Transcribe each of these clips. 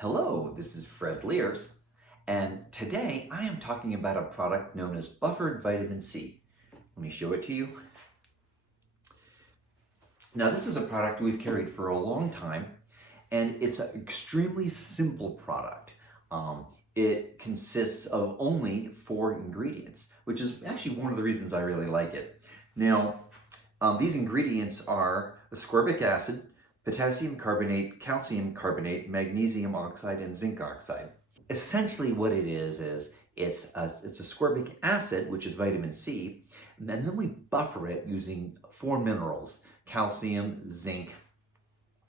Hello, this is Fred Liers, and today I am talking about a product known as buffered vitamin C. Let me show it to you. Now, this is a product we've carried for a long time, and it's an extremely simple product. It consists of only 4 ingredients, which is actually one of the reasons I really like it. Now, these ingredients are ascorbic acid, potassium carbonate, calcium carbonate, magnesium oxide, and zinc oxide. Essentially what it is it's ascorbic acid, which is vitamin C, and then we buffer it using 4 minerals: calcium, zinc,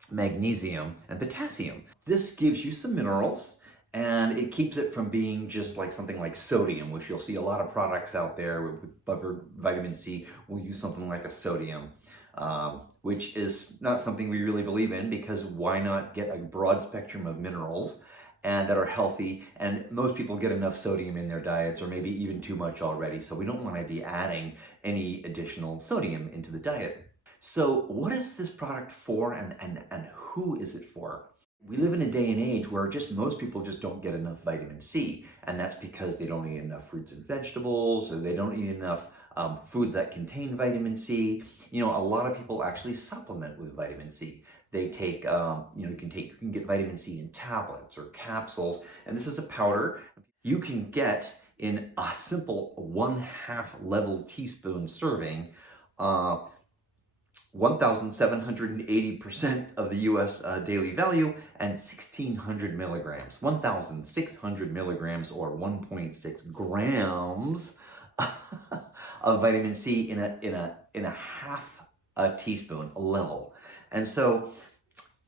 magnesium, and potassium. This gives you some minerals, and it keeps it from being just like something like sodium, which you'll see a lot of products out there with buffered vitamin C will use something like a sodium, which is not something we really believe in, because why not get a broad spectrum of minerals and that are healthy? And most people get enough sodium in their diets, or maybe even too much already, so we don't want to be adding any additional sodium into the diet. So what is this product for, and who is it for? We live in a day and age where most people just don't get enough vitamin C, and that's because they don't eat enough fruits and vegetables, or they don't eat enough foods that contain vitamin C. You know, a lot of people actually supplement with vitamin C. They take, you can get vitamin C in tablets or capsules, and this is a powder you can get in a simple 1/2 level teaspoon serving. 1,780% of the US daily value, and 1,600 milligrams, 1,600 milligrams, or 1.6 grams of vitamin C in a half a teaspoon level. And so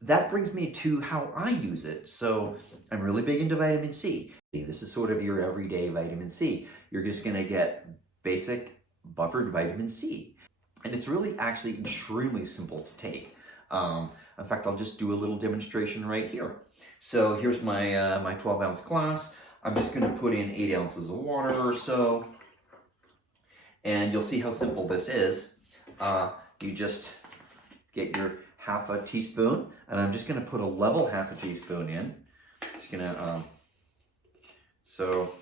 that brings me to how I use it. So I'm really big into vitamin C. This is sort of your everyday vitamin C. You're just going to get basic buffered vitamin C. And it's really actually extremely simple to take. In fact, I'll just do a little demonstration right here. So here's my, my 12-ounce glass. I'm just going to put in 8 ounces of water or so. And you'll see how simple this is. You just get your half a teaspoon, and I'm just going to put a level half a teaspoon in. Just going to, so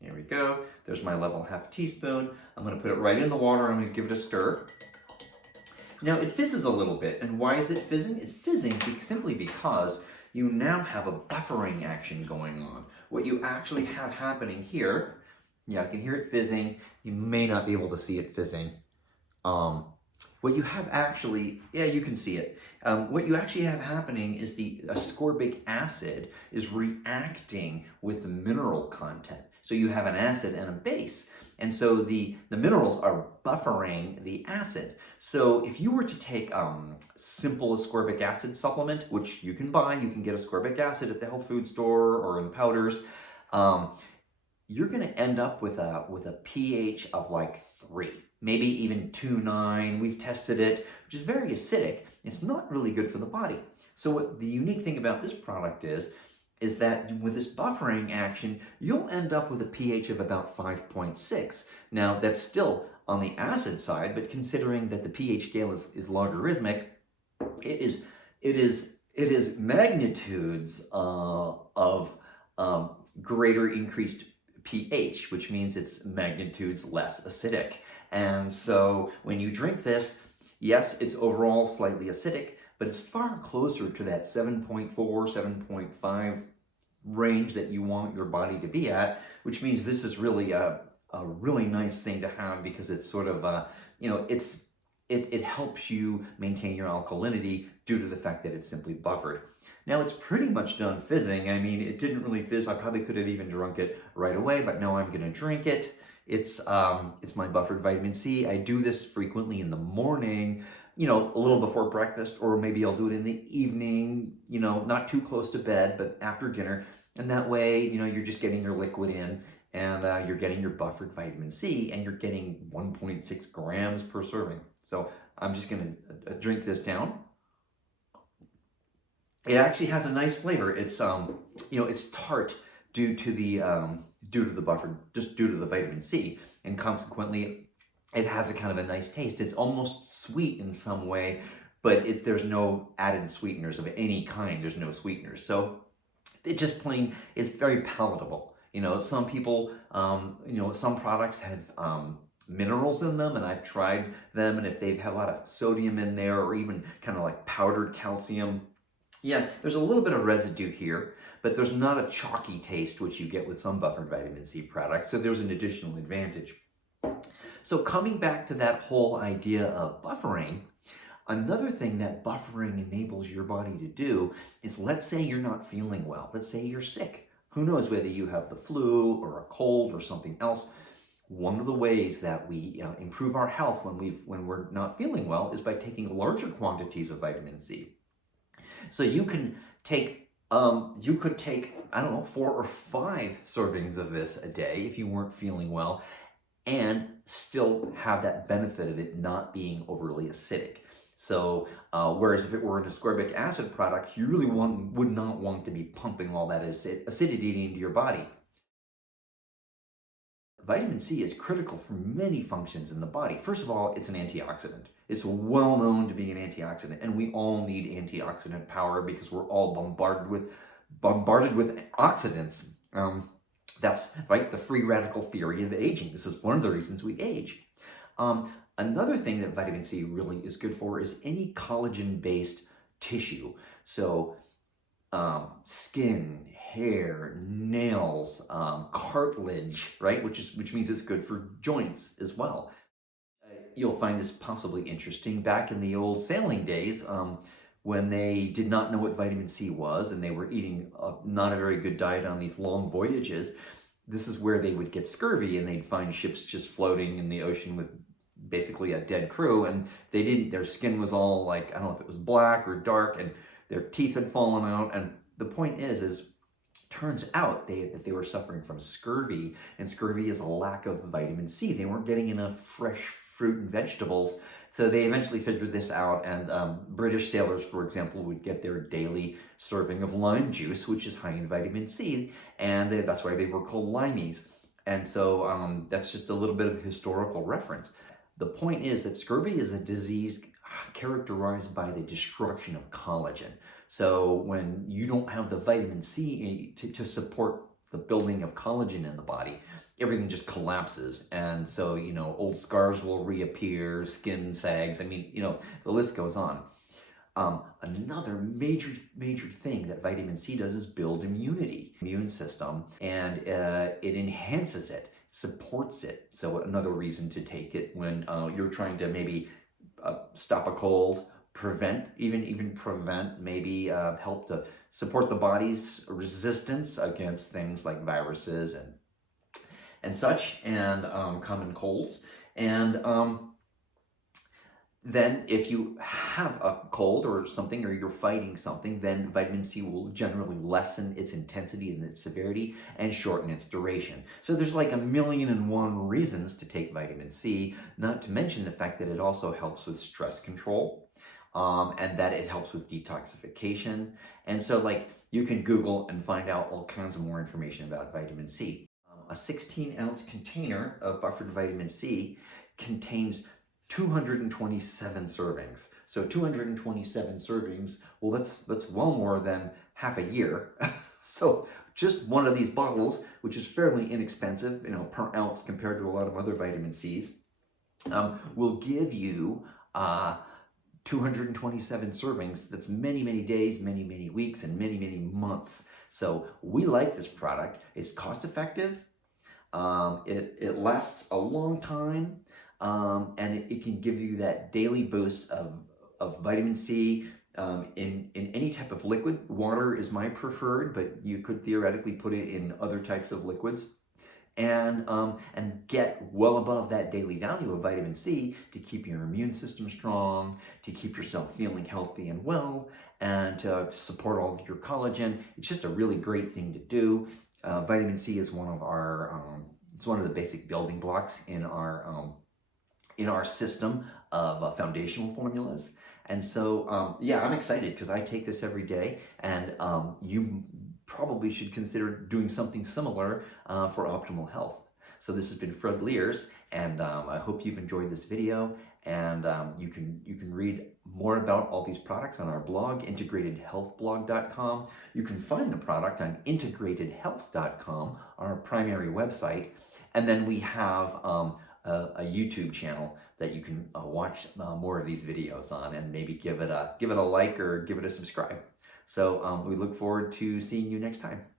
here we go. There's my level half teaspoon. I'm going to put it right in the water. I'm going to give it a stir. Now it fizzes a little bit. And why is it fizzing? It's fizzing simply because you now have a buffering action going on. What you actually have happening here, yeah, I can hear it fizzing. You may not be able to see it fizzing. What you have actually, yeah, you can see it. What you actually have happening is the ascorbic acid is reacting with the mineral content. So you have an acid and a base. And so the minerals are buffering the acid. So if you were to take simple ascorbic acid supplement, which you can buy, you can get ascorbic acid at the health food store or in powders, you're going to end up with a pH of like 3, maybe even 2.9. We've tested it, which is very acidic. It's not really good for the body. So what the unique thing about this product is that with this buffering action, you'll end up with a pH of about 5.6. Now, that's still on the acid side, but considering that the pH scale is logarithmic, it is magnitudes of greater increased pH, which means it's magnitudes less acidic. And so when you drink this, yes, it's overall slightly acidic, but it's far closer to that 7.4, 7.5 range that you want your body to be at, which means this is really a really nice thing to have, because it's sort of, it helps you maintain your alkalinity due to the fact that it's simply buffered. Now it's pretty much done fizzing. I mean, it didn't really fizz. I probably could have even drunk it right away, but now I'm going to drink it. It's my buffered vitamin C. I do this frequently in the morning, a little before breakfast, or maybe I'll do it in the evening, not too close to bed, but after dinner. And that way, you're just getting your liquid in, and you're getting your buffered vitamin C, and you're getting 1.6 grams per serving. So I'm just going to drink this down. It actually has a nice flavor. It's it's tart due to the buffer, just due to the vitamin C, and consequently it has a kind of a nice taste. It's almost sweet in some way, but there's no added sweeteners of any kind. There's no sweeteners. So it just plain, it's very palatable. Some people, some products have minerals in them, and I've tried them, and if they've had a lot of sodium in there or even kind of like powdered calcium, yeah, there's a little bit of residue here, but there's not a chalky taste which you get with some buffered vitamin C products, so there's an additional advantage. So coming back to that whole idea of buffering, another thing that buffering enables your body to do is, let's say you're not feeling well. Let's say you're sick. Who knows whether you have the flu or a cold or something else. One of the ways that we improve our health when we're not feeling well is by taking larger quantities of vitamin C. So you could take, I don't know, 4 or 5 servings of this a day if you weren't feeling well, and still have that benefit of it not being overly acidic. So whereas if it were an ascorbic acid product, you really would not want to be pumping all that acidity into your body. Vitamin C is critical for many functions in the body. First of all, it's an antioxidant. It's well known to be an antioxidant, and we all need antioxidant power because we're all bombarded with oxidants. That's right, the free radical theory of aging. This is one of the reasons we age. Another thing that vitamin C really is good for is any collagen-based tissue. So skin, hair, nails, cartilage, right? Which means it's good for joints as well. You'll find this possibly interesting. Back in the old sailing days, when they did not know what vitamin C was and they were eating not a very good diet on these long voyages, this is where they would get scurvy, and they'd find ships just floating in the ocean with basically a dead crew, and their skin was all like, I don't know if it was black or dark, and their teeth had fallen out. And the point is turns out that they were suffering from scurvy, and scurvy is a lack of vitamin C. They weren't getting enough fresh fruit and vegetables. So they eventually figured this out, and British sailors, for example, would get their daily serving of lime juice, which is high in vitamin C, and that's why they were called limeys. And so that's just a little bit of historical reference. The point is that scurvy is a disease characterized by the destruction of collagen. So when you don't have the vitamin C to support the building of collagen in the body, everything just collapses. And so, old scars will reappear, skin sags. I mean, the list goes on. Another major thing that vitamin C does is build immune system, and it enhances it, supports it. So another reason to take it when you're trying to maybe stop a cold, prevent, maybe help to support the body's resistance against things like viruses and such, and common colds. And then if you have a cold or something, or you're fighting something, then vitamin C will generally lessen its intensity and its severity and shorten its duration. So there's like 1,000,001 reasons to take vitamin C, not to mention the fact that it also helps with stress control, and that it helps with detoxification. And so you can Google and find out all kinds of more information about vitamin C. A 16-ounce container of buffered vitamin C contains 227 servings. So 227 servings, well, that's well more than half a year. So just one of these bottles, which is fairly inexpensive, per ounce compared to a lot of other vitamin Cs, will give you 227 servings. That's many days, many weeks, and many months. So we like this product. It's cost effective. It lasts a long time. And it can give you that daily boost of vitamin C in any type of liquid. Water is my preferred, but you could theoretically put it in other types of liquids, and get well above that daily value of vitamin C to keep your immune system strong, to keep yourself feeling healthy and well, and to support all of your collagen. It's just a really great thing to do. Vitamin C is one of it's one of the basic building blocks in our system of foundational formulas. And so, yeah, I'm excited because I take this every day, and you probably should consider doing something similar for optimal health. So this has been Fred Liers, and I hope you've enjoyed this video, And you can read more about all these products on our blog, integratedhealthblog.com. You can find the product on integratedhealth.com, our primary website. And then we have a YouTube channel that you can watch more of these videos on, and maybe give it a like or give it a subscribe. So we look forward to seeing you next time.